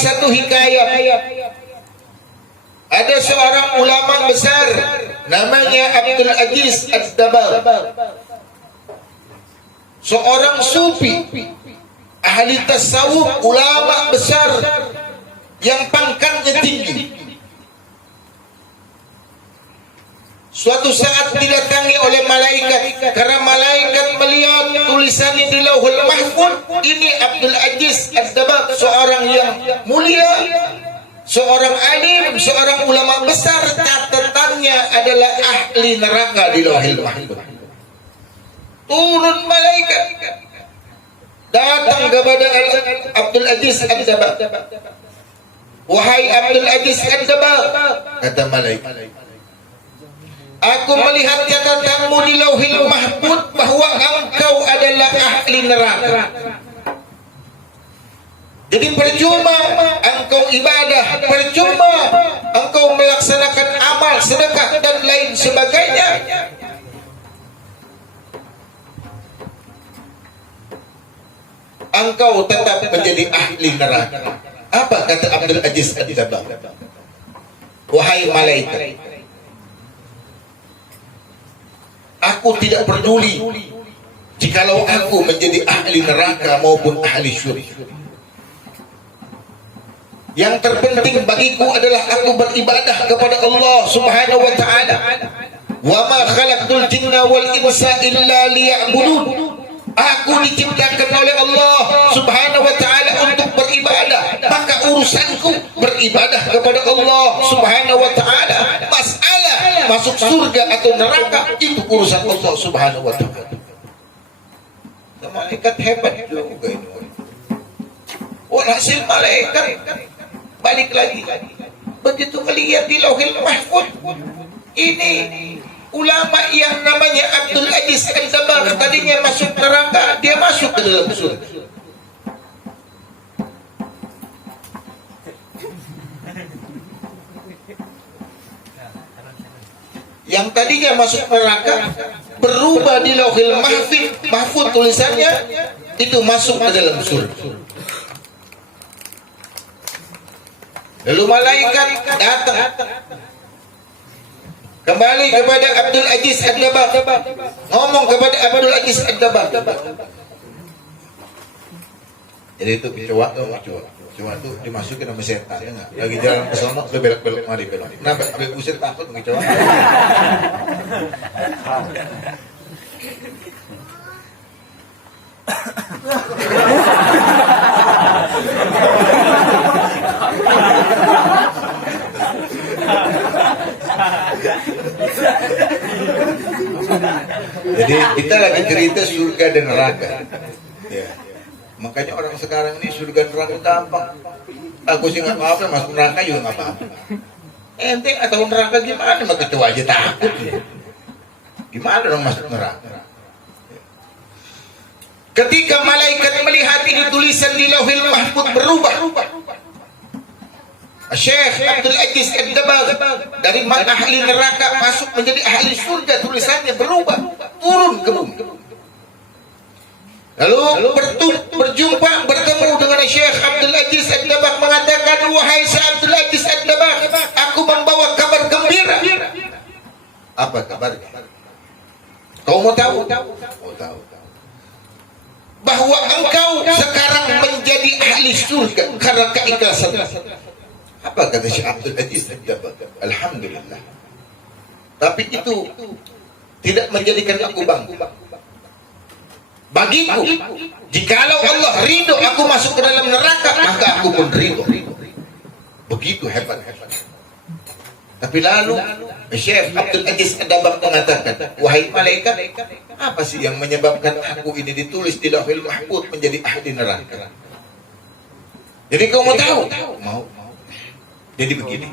satu hikayat. Ada seorang ulama besar namanya Abdul Aziz Ad-Dabbagh, seorang sufi, ahli tasawuf, ulama besar yang pangkatnya tinggi. Suatu saat didatangi oleh malaikat, karena malaikat melihat tulisannya di Lauhul Mahfuz, ini Abdul Aziz Ad-Dabbagh, seorang yang mulia, seorang alim, seorang ulama besar, catatannya adalah ahli neraka di Lauhul Mahfuz. Turun malaikat, datang kepada Abdul Aziz Ad-Dabbagh. Wahai Abdul Aziz Ad-Dabbagh, kata malaikat, aku melihat catatanmu di Lauhul Mahfuz bahwa engkau adalah ahli neraka. Jadi percuma engkau ibadah, percuma engkau melaksanakan amal, sedekah dan lain sebagainya. Engkau tetap menjadi ahli neraka. Apa kata Abdul Aziz Ad-Dabbagh? Wahai malaikat, aku tidak peduli jikalau aku menjadi ahli neraka maupun ahli syurga. Yang terpenting bagiku adalah aku beribadah kepada Allah Subhanahu wa taala. Wa ma khalaqtul jinna wal insa illa liya'budun. Aku diciptakan oleh Allah Subhanahu wa taala untuk beribadah, maka urusanku beribadah kepada Allah Subhanahu wa taala. Masalah masuk surga atau neraka itu urusan Allah Subhanahu wa taala. Malaikat hebat juga ini. Walhasil malaikat balik lagi, begitu melihat di Lauhul Mahfuz, ini ulama yang namanya Abdul Aziz Ad-Dabbagh tadinya masuk neraka, dia masuk ke dalam surga. Yang tadinya masuk neraka berubah di Lauhul Mahfuz tulisannya itu masuk ke dalam surga. Lalu malaikat datang kembali kepada Abdul Aziz Ad-Dabbagh, ngomong kepada Abdul Aziz Ad-Dabbagh. Jadi itu kecoa tuh dimasukin sama setan, ya enggak? Lagi jalan ke sono, lu belok-belok mari belok. Kenapa? Abis usir takut kecoa. Jadi kita lagi cerita surga dan neraka. Ya. Makanya orang sekarang ini surga neraka gampang. Aku sih nggak apa-apa masuk neraka juga nggak apa-apa. Ente atau neraka gimana? Maka kecoa aja takut. Gimana dong masuk neraka? Ketika malaikat melihat ini tulisan di Lauhul Mahfuz berubah, Syekh Abdul Aziz Ad-Dabbagh dari ahli neraka masuk menjadi ahli surga, tulisannya berubah, turun ke bumi. Lalu bertemu dengan Syekh Abdul Aziz Ad-Dabbagh, mengatakan, wahai Syekh Abdul Aziz Ad-Dabbagh, aku membawa kabar gembira. Apa kabarnya? Kau mau tahu? Mau tahu. Bahwa engkau sekarang menjadi ahli surga karena keikhlasan. Apa kata Syekh Abdul Aziz Ad-Dabbagh? Alhamdulillah. Tapi itu tidak menjadikan aku bangga. Bagiku, jikalau Allah ridho aku masuk ke dalam neraka, maka aku pun ridho. Begitu hebat. Tapi lalu Syekh Abdul Aziz Ad-Dabbagh mengatakan, wahai malaikat, apa sih yang menyebabkan aku ini ditulis di Lauhul Mahfuz menjadi ahli neraka? Jadi kau mau tahu? Mau. Jadi begini.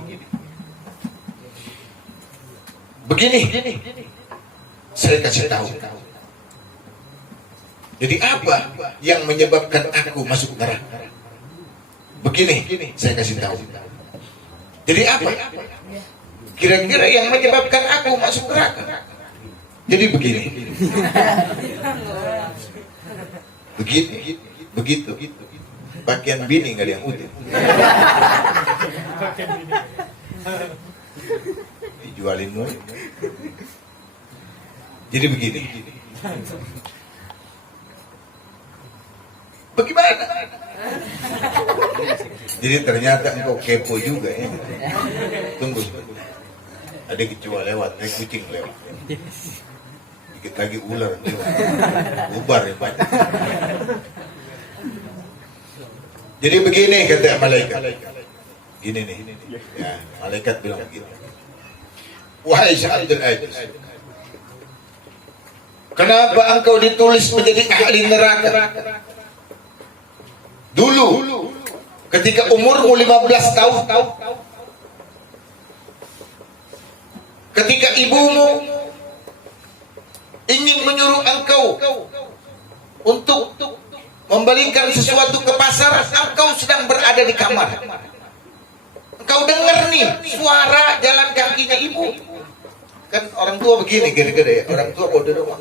Saya kasih tahu. Jadi apa yang menyebabkan aku masuk neraka? Begini, saya kasih tahu. Jadi apa? Kira-kira yang menyebabkan aku masuk neraka? Jadi begini. Begitu. Bagian bini nggak ada yang utuh. Dijualin dulu. Jadi begini. Bagaimana? Jadi ternyata engkau kepo juga ya. Tunggu. Ada kecoa lewat, ada kucing lewat. Dikit lagi ular lewat. Ubar ya Pak. Jadi begini kata malaikat. Gini nih. Ya, malaikat bilang begini. Wahai Abdul Aziz, kenapa engkau ditulis menjadi ahli neraka? Dulu ketika umurmu 15 tahun, ketika ibumu ingin menyuruh engkau untuk membelikan sesuatu ke pasar, engkau sedang berada di kamar. Engkau dengar nih suara jalan kakinya ibu. Kan orang tua begini gede-gede ya. Orang tua kode rumah.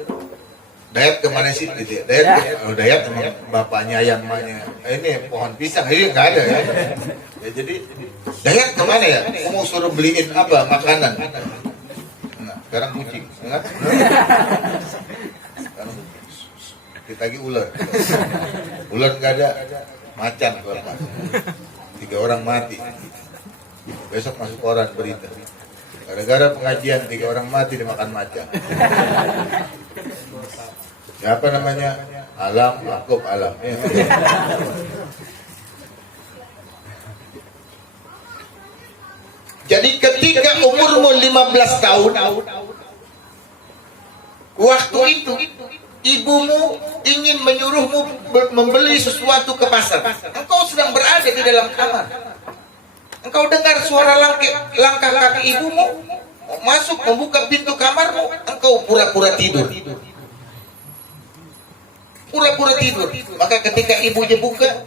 Dayat kemana sih gitu ya? Dayat sama bapaknya yang mana? Ini pohon pisang ini nggak ada ya. Ya jadi Dayat kemana ya? Aku mau suruh beliin apa makanan? Nah, sekarang kucing, enggak? Sekarang kita lagi ular. Ular nggak ada, macan keluar. 3 orang mati. Besok masuk koran berita. Gara-gara pengajian 3 orang mati dimakan macan. Siapa namanya? Alam, Yakub Alam. Jadi ketika umurmu 15 tahun, waktu itu ibumu ingin menyuruhmu membeli sesuatu ke pasar. Engkau sedang berada di dalam kamar. Engkau dengar suara langkah kaki ibumu masuk membuka pintu kamarmu. Engkau pura-pura tidur. Pura-pura tidur. Maka ketika ibunya buka,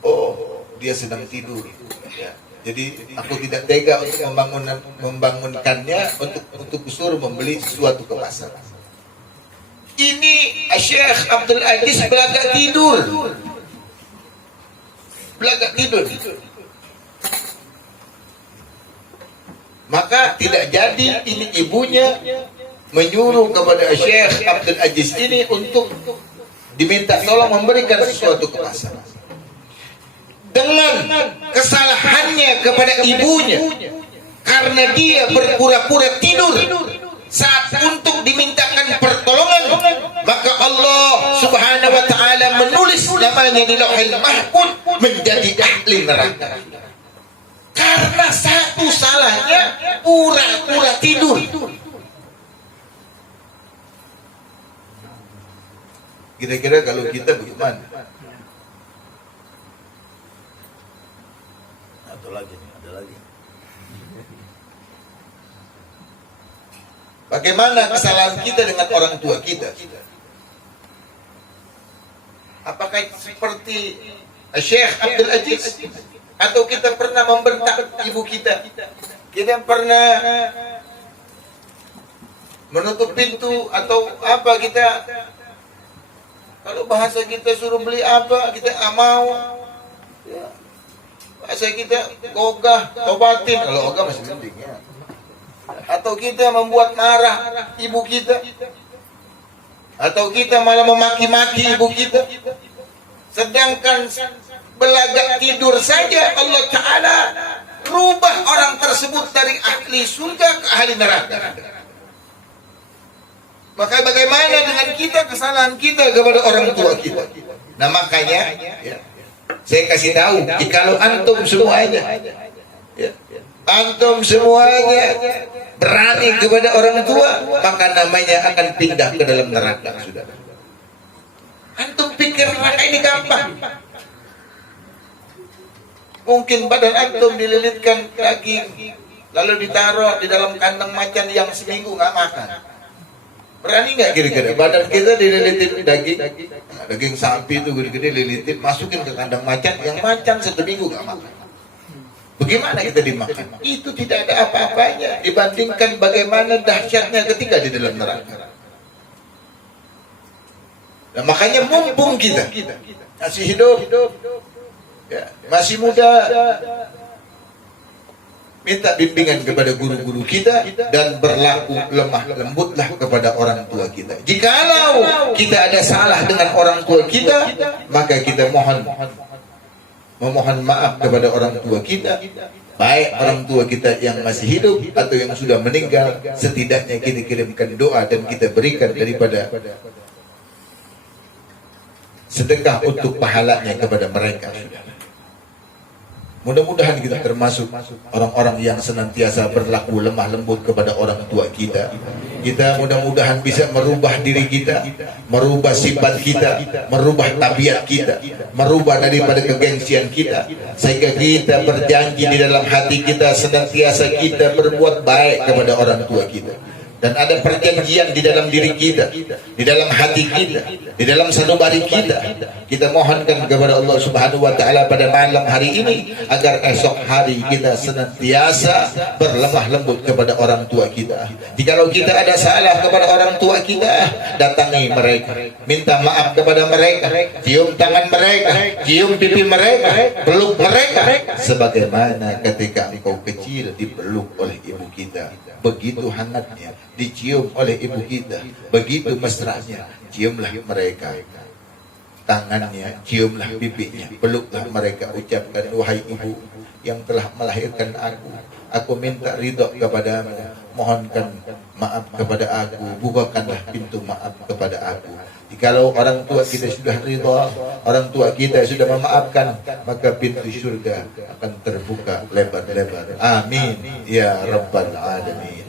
oh dia sedang tidur. Ya. Jadi aku tidak tega untuk membangunkannya untuk suruh membeli sesuatu ke pasar. Ini Syekh Abdul Aziz belagak tidur. Belagak tidur. Maka tidak jadi ini ibunya menyuruh kepada Syekh Abdul Aziz ini untuk diminta tolong memberikan sesuatu ke pasar. Dengan kesalahannya kepada ibunya, karena dia berpura-pura tidur saat untuk dimintakan pertolongan, maka Allah Subhanahu wa taala menulis namanya di Lauhul Mahfuz menjadi ahli neraka. Karena satu salahnya pura-pura tidur. Kira-kira kalau kita bagaimana? Ada lagi. Bagaimana kesalahan kita dengan orang tua kita? Apakah seperti Syekh Abdul Aziz? Atau kita pernah membentak ibu kita? Kita pernah menutup pintu atau apa kita? Kalau bahasa kita suruh beli apa, kita nggak mau. Ya. Bahasa kita gogah, tobatin. Kalau ogah masih mending ya. Atau kita membuat marah ibu kita. Atau kita malah memaki-maki ibu kita. Sedangkan belagak tidur saja Allah Ta'ala rubah orang tersebut dari ahli surga ke ahli neraka. Maka bagaimana dengan kita, kesalahan kita kepada orang tua kita? Nah makanya ya, saya kasih tahu, kalau antum semuanya antum semuanya berani kepada orang tua, maka namanya akan pindah ke dalam neraka. Sudah. Antum pikir neraka ini gampang? Mungkin badan antum dililitkan daging, lalu ditaruh di dalam kandang macan yang seminggu nggak makan. Berani nggak kira-kira? Badan kita dililitin daging sapi itu gede-gede lilitin, masukin ke kandang macan, yang macan 1 minggu nggak makan. Bagaimana kita dimakan? Itu tidak ada apa-apanya dibandingkan bagaimana dahsyatnya ketika di dalam neraka. Nah, makanya mumpung kita masih hidup, Ya, masih muda, minta bimbingan kepada guru-guru kita dan berlaku lemah lembutlah kepada orang tua kita. Jikalau kita ada salah dengan orang tua kita, maka kita memohon maaf kepada orang tua kita, baik orang tua kita yang masih hidup atau yang sudah meninggal. Setidaknya kita kirimkan doa dan kita berikan daripada sedekah untuk pahalanya kepada mereka. Mudah-mudahan kita termasuk orang-orang yang senantiasa berlaku lemah lembut kepada orang tua kita. Kita mudah-mudahan bisa merubah diri kita, merubah sifat kita, merubah tabiat kita, merubah daripada kegengsian kita, sehingga kita berjanji di dalam hati kita senantiasa kita berbuat baik kepada orang tua kita. Dan ada perjanjian di dalam diri kita, di dalam hati kita, di dalam sanubari kita. Kita mohonkan kepada Allah Subhanahu wa taala pada malam hari ini agar esok hari kita senantiasa berlemah lembut kepada orang tua kita. Jikalau kita ada salah kepada orang tua kita, datangi mereka, minta maaf kepada mereka, cium tangan mereka, cium pipi mereka, peluk mereka, sebagaimana ketika engkau kecil dipeluk oleh ibu kita. Begitu hangatnya dicium oleh ibu kita, begitu mesranya ciumlah mereka tangannya, ciumlah pipinya, peluklah mereka, ucapkan, wahai ibu yang telah melahirkan aku minta ridho kepadamu, mohonkan maaf kepada aku, bukakanlah pintu maaf kepada aku. Jikalau orang tua kita sudah ridho, orang tua kita sudah memaafkan, maka pintu surga akan terbuka lebar-lebar. Amin ya rabbal alamin.